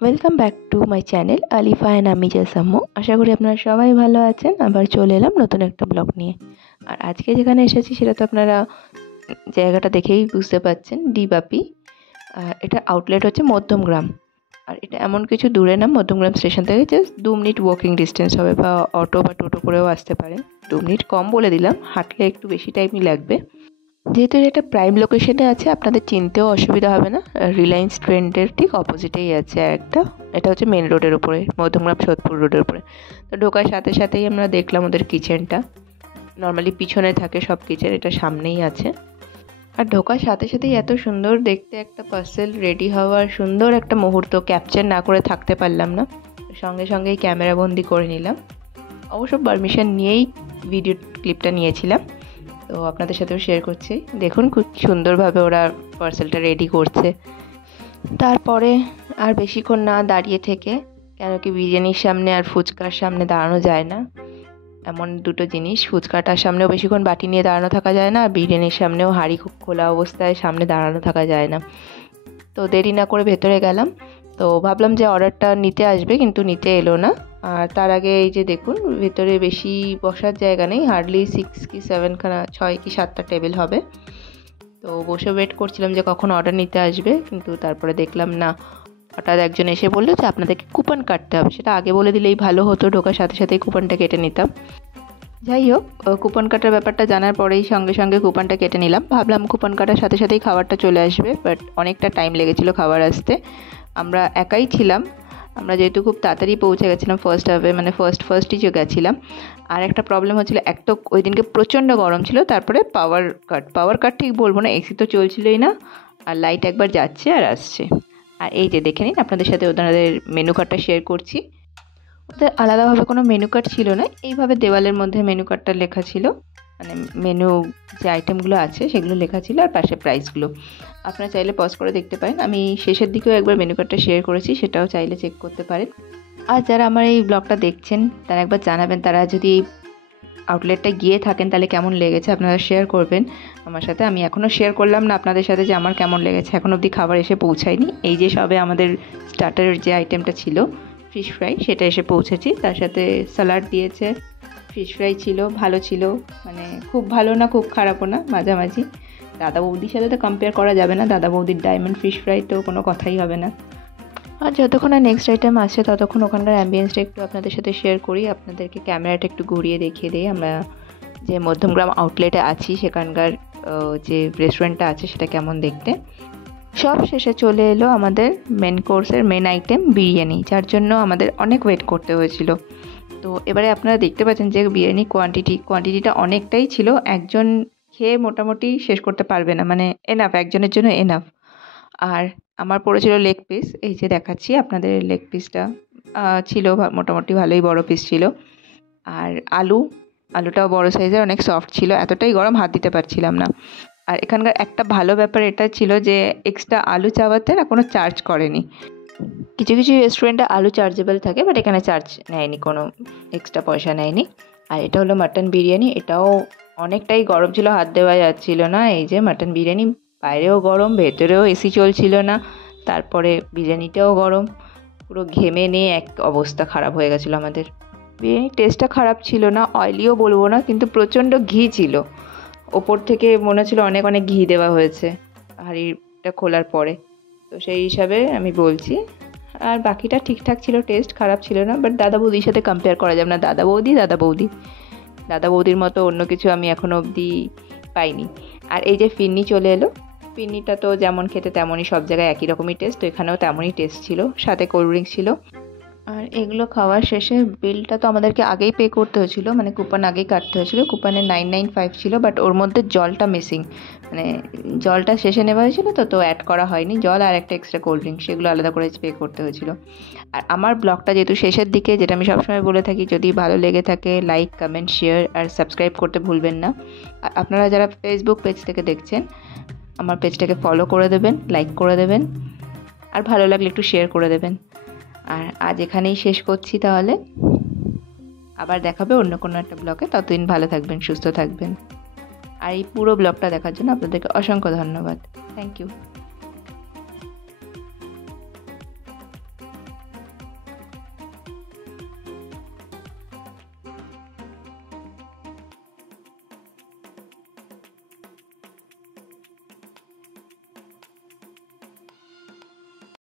Welcome back to my channel Alifa and আমি জাসাম্মু। আশা করি আপনারা সবাই ভালো আছেন। আবার চলে এলাম নতুন একটা ব্লগ নিয়ে। আর আজকে যেখানে এসেছি সেটা তো আপনারা জায়গাটা দেখেই বুঝতে পারছেন, ডিবাপি। এটা আউটলেট হচ্ছে মধ্যমগ্রাম। আর এটা এমন কিছু দূরে না, মধ্যমগ্রাম স্টেশন থেকে জাস্ট 2 মিনিট ওয়াকিং ডিস্টেন্স হবে, বা অটো বা টোটো করেও আসতে পারেন। 2 মিনিট কম বলে দিলাম, হাঁটলে একটু বেশি টাইমই লাগবে। যেহেতু এটা প্রাইম লোকেশনে আছে, আপনাদের চিনতেও অসুবিধা হবে না। রিলায়েন্স ট্রেন্ডের ঠিক অপোজিটেই আছে একটা। এটা হচ্ছে মেন রোডের উপরে, মধ্যমগ্রাম সোদপুর রোডের উপরে। তো ঢোকার সাথে সাথেই আমরা দেখলাম ওদের কিচেনটা। নর্মালি পিছনে থাকে সব কিচেন, এটা সামনেই আছে। আর ঢোকার সাথে সাথেই এত সুন্দর দেখতে একটা পার্সেল রেডি হওয়ার সুন্দর একটা মুহূর্ত ক্যাপচার না করে থাকতে পারলাম না। সঙ্গে সঙ্গেই ক্যামেরা বন্দি করে নিলাম। অবশ্য পারমিশন নিয়েই ভিডিও ক্লিপটা নিয়েছিলাম, তো আপনাদের সাথেও শেয়ার করছি। দেখুন খুব সুন্দরভাবে ওরা পার্সেলটা রেডি করছে। তারপরে আর বেশিক্ষণ না দাঁড়িয়ে থেকে, কেন কি বিরিয়ানির সামনে আর ফুচকার সামনে দাঁড়ানো যায় না, এমন দুটো জিনিস। ফুচকাটার সামনেও বেশিক্ষণ বাটি নিয়ে দাঁড়ানো থাকা যায় না, আর বিরিয়ানির সামনেও হাঁড়ি খোলা অবস্থায় সামনে দাঁড়ানো থাকা যায় না। তো দেরি না করে ভেতরে গেলাম। তো ভাবলাম যে অর্ডারটা নিতে আসবে, কিন্তু নিতে এলো না। আর তার আগে এই যে দেখুন, ভেতরে বেশি বসার জায়গা নেই, হার্ডলি 6 কি 7 খানা, 6 কি 7টা টেবিল হবে। তো বসে ওয়েট করছিলাম যে কখন অর্ডার নিতে আসবে, কিন্তু তারপরে দেখলাম না। হঠাৎ একজন এসে বললো যে আপনাদেরকে কুপন কাটতে হবে। সেটা আগে বলে দিলেই ভালো হতো, ঢোকার সাথে সাথেই কুপনটা কেটে নিতাম। যাই হোক, কুপন কাটার ব্যাপারটা জানার পরেই সঙ্গে সঙ্গে কুপনটা কেটে নিলাম। ভাবলাম কুপন কাটার সাথে সাথেই খাবারটা চলে আসবে, বাট অনেকটা টাইম লেগেছিলো খাবার আসতে। আমরা একাই ছিলাম। আমরা যেহেতু খুব তাড়াতাড়ি পৌঁছে গেছিলাম ফার্স্ট হাফে, মানে ফার্স্টই যে গেছিলাম। আর একটা প্রবলেম হচ্ছিলো, এক তো ওই দিনকে প্রচণ্ড গরম ছিল, তারপরে পাওয়ার কাট ঠিক বলবো না, এসি তো চলছিলই না, আর লাইট একবার যাচ্ছে আর আসছে। আর এই যে দেখে নিন, আপনাদের সাথে ওনাদের মেনু কার্ডটা শেয়ার করছি। ওদের আলাদাভাবে কোনো মেনু কার্ড ছিল না, এইভাবে দেওয়ালের মধ্যে মেনু কার্ডটা লেখা ছিল। মানে মেনু যে আইটেমগুলো আছে সেগুলো লেখা ছিল, আর পাশে প্রাইসগুলো। আপনারা চাইলে পজ করে দেখতে পারেন। আমি শেষের দিকেও একবার মেনু কার্ডটা শেয়ার করেছি, সেটাও চাইলে চেক করতে পারেন। আর যারা আমার এই ব্লগটা দেখছেন তারা একবার জানাবেন, তারা যদি এই আউটলেটটা গিয়ে থাকেন তাহলে কেমন লেগেছে আপনারা শেয়ার করবেন আমার সাথে। আমি এখনও শেয়ার করলাম না আপনাদের সাথে যে আমার কেমন লেগেছে, এখন অবধি খাবার এসে পৌঁছায়নি। এই যে সবে আমাদের স্টার্টারের যে আইটেমটা ছিল ফিশ ফ্রাই, সেটা এসে পৌঁছেছি। তার সাথে স্যালাড দিয়েছে, ফিশ ফ্রাই ছিল, ভালো ছিল, মানে খুব ভালো না খুব খারাপও না, মাঝামাঝি। দাদা বৌদির সাথে তো কম্পেয়ার করা যাবে না, দাদা বৌদির ডায়মন্ড ফিশ ফ্রাই তো কোনো কথাই হবে না। আর যতক্ষণ আর নেক্সট আইটেম আসছে ততক্ষণ ওখানকার অ্যাম্বিয়েন্সটা একটু আপনাদের সাথে শেয়ার করি, আপনাদেরকে ক্যামেরাটা একটু ঘুরিয়ে দেখিয়ে দিই। আমরা যে মধ্যমগ্রাম আউটলেটে আছি সেখানকার যে রেস্টুরেন্টটা আছে সেটা কেমন দেখতে। সব শেষে চলে এলো আমাদের মেন কোর্সের মেন আইটেম বিরিয়ানি, যার জন্য আমাদের অনেক ওয়েট করতে হয়েছিল। তো এবারে আপনারা দেখতে পাচ্ছেন যে বিরিয়ানি কোয়ান্টিটিটা অনেকটাই ছিল। একজন খেয়ে মোটামুটি শেষ করতে পারবে না, মানে এনাফ, একজনের জন্য এনাফ। আর আমার পড়েছিল লেগ পিস, এই যে দেখাচ্ছি আপনাদের লেগ পিসটা ছিল মোটামুটি ভালোই বড় পিস ছিল। আর আলুটাও বড় সাইজের, অনেক সফট ছিল, এতটাই গরম হাত দিতে পারছিলাম না। আর এখানকার একটা ভালো ব্যাপার এটা ছিল যে এক্সট্রা আলু চাওয়াতে না কোনো চার্জ করেনি। কিছু কিছু রেস্টুরেন্টে আলু চার্জেবল থাকে, বাট এখানে চার্জ নেয়নি, কোনো এক্সট্রা পয়সা নেয়নি। আর এটা হলো মাটন বিরিয়ানি, এটাও অনেকটাই গরম ছিল, হাত দেওয়া যাচ্ছিল না। এই যে মাটন বিরিয়ানি, বাইরেও গরম, ভেতরেও এসি চলছিল না, তারপরে বিরিয়ানিটাও গরম, পুরো ঘেমে নিয়ে এক অবস্থা খারাপ হয়ে গেছিলো আমাদের। বিরিয়ানির টেস্টটা খারাপ ছিল না, অয়েলিও বলবো না, কিন্তু প্রচণ্ড ঘি ছিল। ওপর থেকে মনে হচ্ছিলো অনেক অনেক ঘি দেওয়া হয়েছে হাঁড়িটা খোলার পরে। তো সেই হিসাবে আমি বলছি। আর বাকিটা ঠিকঠাক ছিল, টেস্ট খারাপ ছিল না, বাট দাদা বৌদির সাথে কম্পেয়ার করা যাবে না। দাদা বৌদির মতো অন্য কিছু আমি এখনও অবধি পাইনি। আর এই যে ফিরনি চলে এলো, ফিরনিটা তো যেমন খেতে তেমনই, সব জায়গায় একই রকমই টেস্ট, তো এখানেও তেমনই টেস্ট ছিল, সাথে কোল্ড ড্রিঙ্কস ছিল। আর এগুলো খাওয়ার শেষে বিলটা তো আমাদেরকে আগেই পে করতে হয়েছিল, মানে কুপন আগেই কাটতে হয়েছিল। কুপনে 995 ছিল, বাট ওর মধ্যে জলটা মিসিং, মানে জলটা শেষে নেওয়া হয়েছিল, তো অ্যাড করা হয়নি জল, আর একটা এক্সট্রা কোল্ড ড্রিঙ্ক, সেগুলো আলাদা করে পে করতে হয়েছিল। আর আমার ব্লগটা যেহেতু শেষের দিকে, যেটা আমি সবসময় বলে থাকি, যদি ভালো লেগে থাকে লাইক, কমেন্ট, শেয়ার আর সাবস্ক্রাইব করতে ভুলবেন না। আর আপনারা যারা ফেসবুক পেজ থেকে দেখছেন, আমার পেজটাকে ফলো করে দেবেন, লাইক করে দেবেন, আর ভালো লাগলে একটু শেয়ার করে দেবেন। আর আজ এখানেই শেষ করছি তাহলে, আবার দেখাবে অন্য কোনো একটা ব্লগে। ততদিন ভালো থাকবেন, সুস্থ থাকবেন। আর এই পুরো ব্লগটা দেখার জন্য আপনাদেরকে অসংখ্য ধন্যবাদ। Thank you.